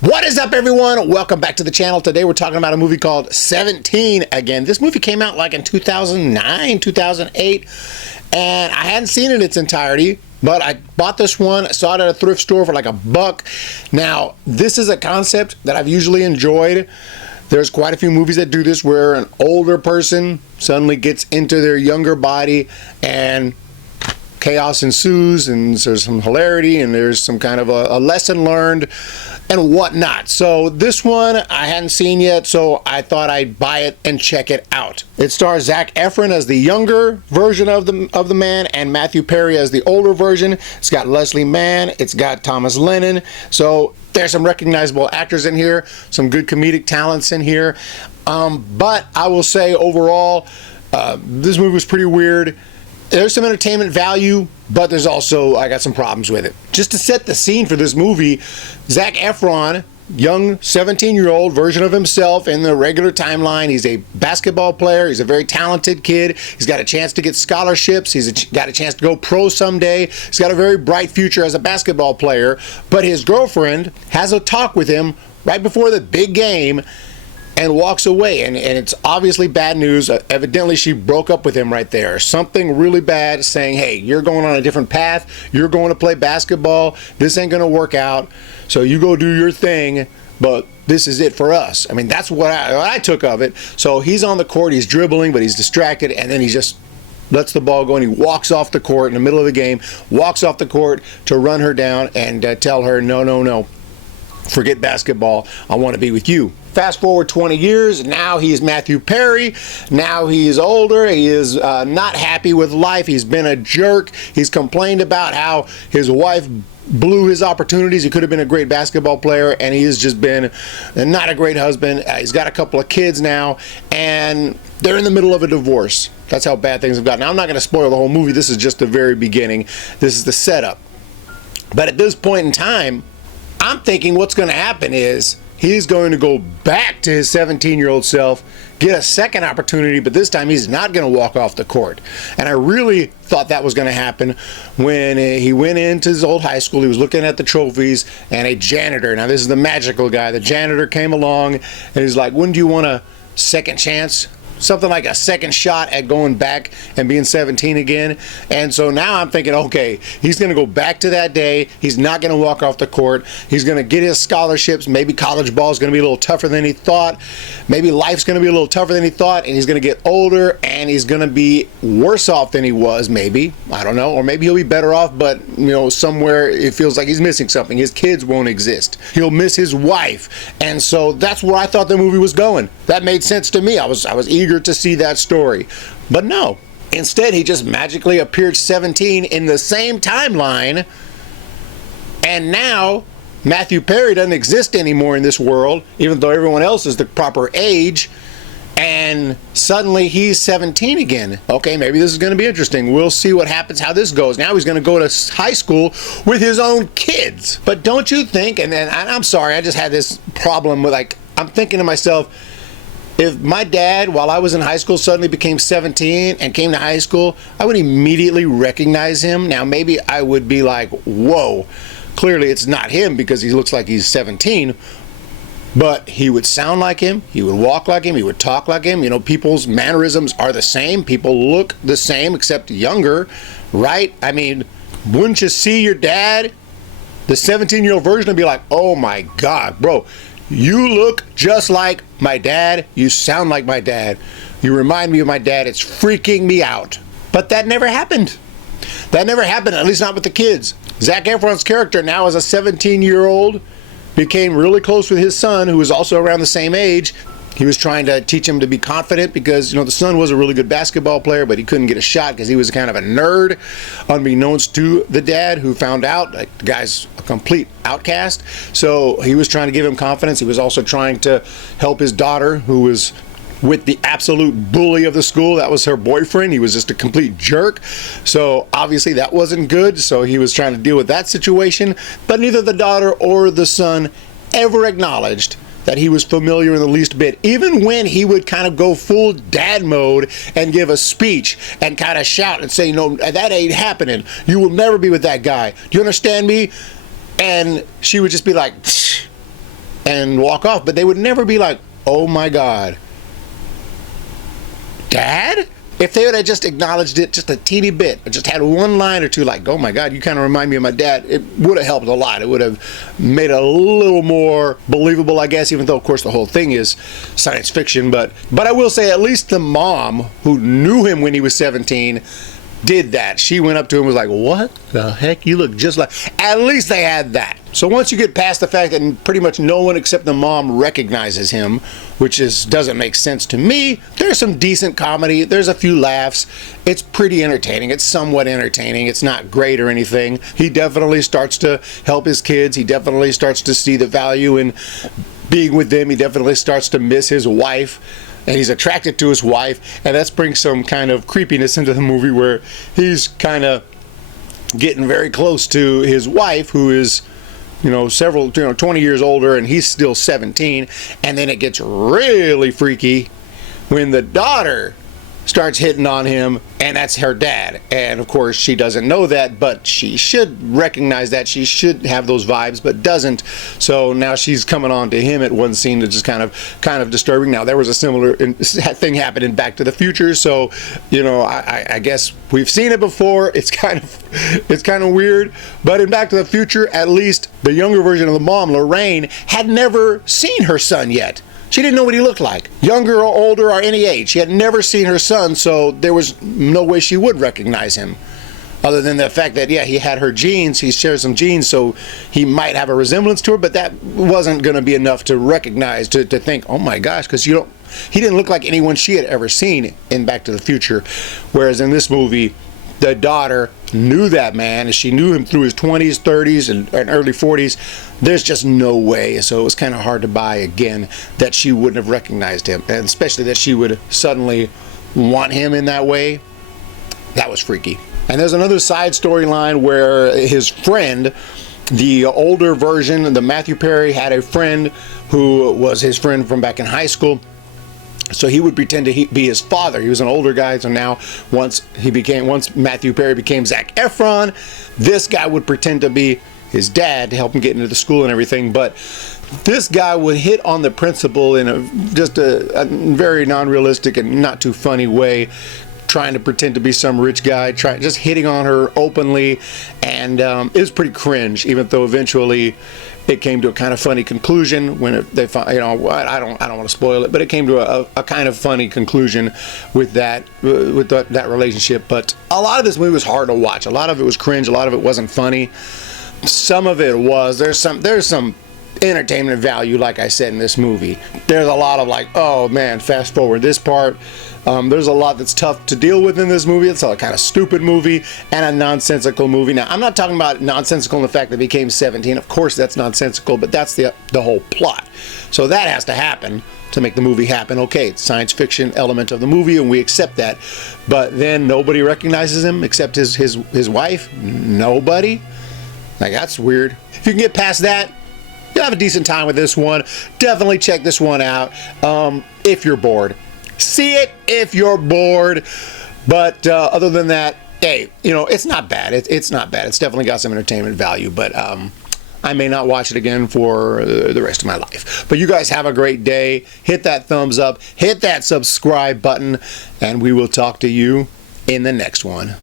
What is up, everyone? Welcome back to the channel. Today we're talking about a movie called 17 again. This movie came out like in 2009, 2008, and I hadn't seen it in its entirety, but I bought this one. I saw it at a thrift store for like $1. Now, this is a concept that I've usually enjoyed. There's quite a few movies that do this where an older person suddenly gets into their younger body and chaos ensues, and there's some hilarity and there's some kind of a lesson learned and whatnot. So this one I hadn't seen yet, so I thought I'd buy it and check it out. It stars Zac Efron as the younger version of the man and Matthew Perry as the older version. It's got Leslie Mann, it's got Thomas Lennon, so there's some recognizable actors in here, some good comedic talents in here. But I will say overall, this movie was pretty weird. There's some entertainment value, but there's also, I got some problems with it. Just to set the scene for this movie, Zac Efron, young 17-year-old version of himself in the regular timeline. He's a basketball player. He's a very talented kid. He's got a chance to get scholarships. He's got a chance to go pro someday. He's got a very bright future as a basketball player. But his girlfriend has a talk with him right before the big game and walks away, and it's obviously bad news. Evidently she broke up with him right there. Something really bad, saying, hey, you're going on a different path, you're going to play basketball, this ain't gonna work out, so you go do your thing, but this is it for us. I mean, that's what I took of it. So he's on the court, he's dribbling, but he's distracted, and then he just lets the ball go, and he walks off the court in the middle of the game, walks off the court to run her down and tell her, no, forget basketball, I want to be with you. Fast forward 20 years, now he's Matthew Perry, now he's older, he is not happy with life, he's been a jerk, he's complained about how his wife blew his opportunities, he could have been a great basketball player, and he has just been not a great husband. He's got a couple of kids now, and they're in the middle of a divorce. That's how bad things have gotten. Now, I'm not going to spoil the whole movie, this is just the very beginning, this is the setup. But at this point in time, I'm thinking what's going to happen is he's going to go back to his 17-year-old self, get a second opportunity, but this time he's not going to walk off the court. And I really thought that was going to happen when he went into his old high school. He was looking at the trophies, and a janitor, now this is the magical guy, the janitor came along and he's like, wouldn't you want a second chance? Something like a second shot at going back and being 17 again. And so now I'm thinking, okay, he's going to go back to that day. He's not going to walk off the court. He's going to get his scholarships. Maybe college ball is going to be a little tougher than he thought. Maybe life's going to be a little tougher than he thought, and he's going to get older, and he's going to be worse off than he was, maybe. I don't know. Or maybe he'll be better off, but, you know, somewhere it feels like he's missing something. His kids won't exist. He'll miss his wife. And so that's where I thought the movie was going. That made sense to me. I was eager to see that story, but no, instead he just magically appeared 17 in the same timeline, and now Matthew Perry doesn't exist anymore in this world, even though everyone else is the proper age, and suddenly he's 17 again. Okay, maybe this is going to be interesting. We'll see what happens, how this goes. Now he's going to go to high school with his own kids. But don't you think, and I'm sorry, I just had this problem with, like, I'm thinking to myself, if my dad, while I was in high school, suddenly became 17 and came to high school, I would immediately recognize him. Now, maybe I would be like, whoa, clearly it's not him because he looks like he's 17, but he would sound like him, he would walk like him, he would talk like him. You know, people's mannerisms are the same. People look the same except younger, right? I mean, wouldn't you see your dad, the 17-year-old version, and be like, oh my God, bro, you look just like my dad. You sound like my dad. You remind me of my dad. It's freaking me out. But that never happened. That never happened, at least not with the kids. Zac Efron's character now as a 17-year-old became really close with his son, who was also around the same age. He was trying to teach him to be confident because, you know, the son was a really good basketball player, but he couldn't get a shot because he was kind of a nerd, unbeknownst to the dad, who found out like the guy's a complete outcast. So he was trying to give him confidence. He was also trying to help his daughter, who was with the absolute bully of the school. That was her boyfriend. He was just a complete jerk. So obviously that wasn't good. So he was trying to deal with that situation. But neither the daughter or the son ever acknowledged that he was familiar in the least bit, even when he would kind of go full dad mode and give a speech and kind of shout and say, no, that ain't happening. You will never be with that guy. Do you understand me? And she would just be like, and walk off, but they would never be like, oh my God, Dad? If they would have just acknowledged it just a teeny bit, or just had one line or two like, oh my God, you kind of remind me of my dad, it would have helped a lot. It would have made it a little more believable, I guess, even though, of course, the whole thing is science fiction. But I will say at least the mom, who knew him when he was 17, did that. She went up to him and was like, what the heck? You look just like... At least they had that. So once you get past the fact that pretty much no one except the mom recognizes him, which doesn't make sense to me, there's some decent comedy. There's a few laughs. It's pretty entertaining. It's somewhat entertaining. It's not great or anything. He definitely starts to help his kids. He definitely starts to see the value in being with them. He definitely starts to miss his wife. And he's attracted to his wife, and that brings some kind of creepiness into the movie where he's kind of getting very close to his wife, who is, 20 years older, and he's still 17. And then it gets really freaky when the daughter starts hitting on him, and that's her dad. And of course she doesn't know that, but she should recognize that. She should have those vibes, but doesn't. So now she's coming on to him at one scene that's just kind of disturbing. Now there was a similar thing happen in Back to the Future, so I guess we've seen it before. It's kind of weird, but in Back to the Future, at least the younger version of the mom, Lorraine, had never seen her son yet. She didn't know what he looked like, younger or older or any age. She had never seen her son, so there was no way she would recognize him, other than the fact that, yeah, he had her genes, he shares some genes, so he might have a resemblance to her, but that wasn't going to be enough to recognize, to think, oh my gosh, because he didn't look like anyone she had ever seen in Back to the Future, whereas in this movie, the daughter knew that man, and she knew him through his 20s, 30s, and early 40s. There's just no way. So it was kind of hard to buy, again, that she wouldn't have recognized him, and especially that she would suddenly want him in that way. That was freaky. And there's another side storyline where his friend, the older version, the Matthew Perry, had a friend who was his friend from back in high school. So he would pretend to be his father. He was an older guy, so now once Matthew Perry became Zac Efron, this guy would pretend to be his dad to help him get into the school and everything. But this guy would hit on the principal in a very non-realistic and not too funny way, trying to pretend to be some rich guy, just hitting on her openly, and it was pretty cringe, even though eventually it came to a kind of funny conclusion when they found, I don't want to spoil it, but it came to a kind of funny conclusion with that relationship. But a lot of this movie was hard to watch. A lot of it was cringe. A lot of it wasn't funny. Some of it was. There's some entertainment value, like I said, in this movie. There's a lot of like, oh man, fast forward this part. There's a lot that's tough to deal with in this movie. It's a kind of stupid movie and a nonsensical movie. Now, I'm not talking about nonsensical in the fact that it became 17. Of course, that's nonsensical, but that's the whole plot. So that has to happen to make the movie happen. Okay, it's science fiction element of the movie, and we accept that. But then nobody recognizes him except his wife. Nobody. Like, that's weird. If you can get past that, you'll have a decent time with this one. Definitely check this one out if you're bored. See it if you're bored. But other than that, hey, it's not bad. It's not bad. It's definitely got some entertainment value, but I may not watch it again for the rest of my life. But you guys have a great day. Hit that thumbs up. Hit that subscribe button. And we will talk to you in the next one.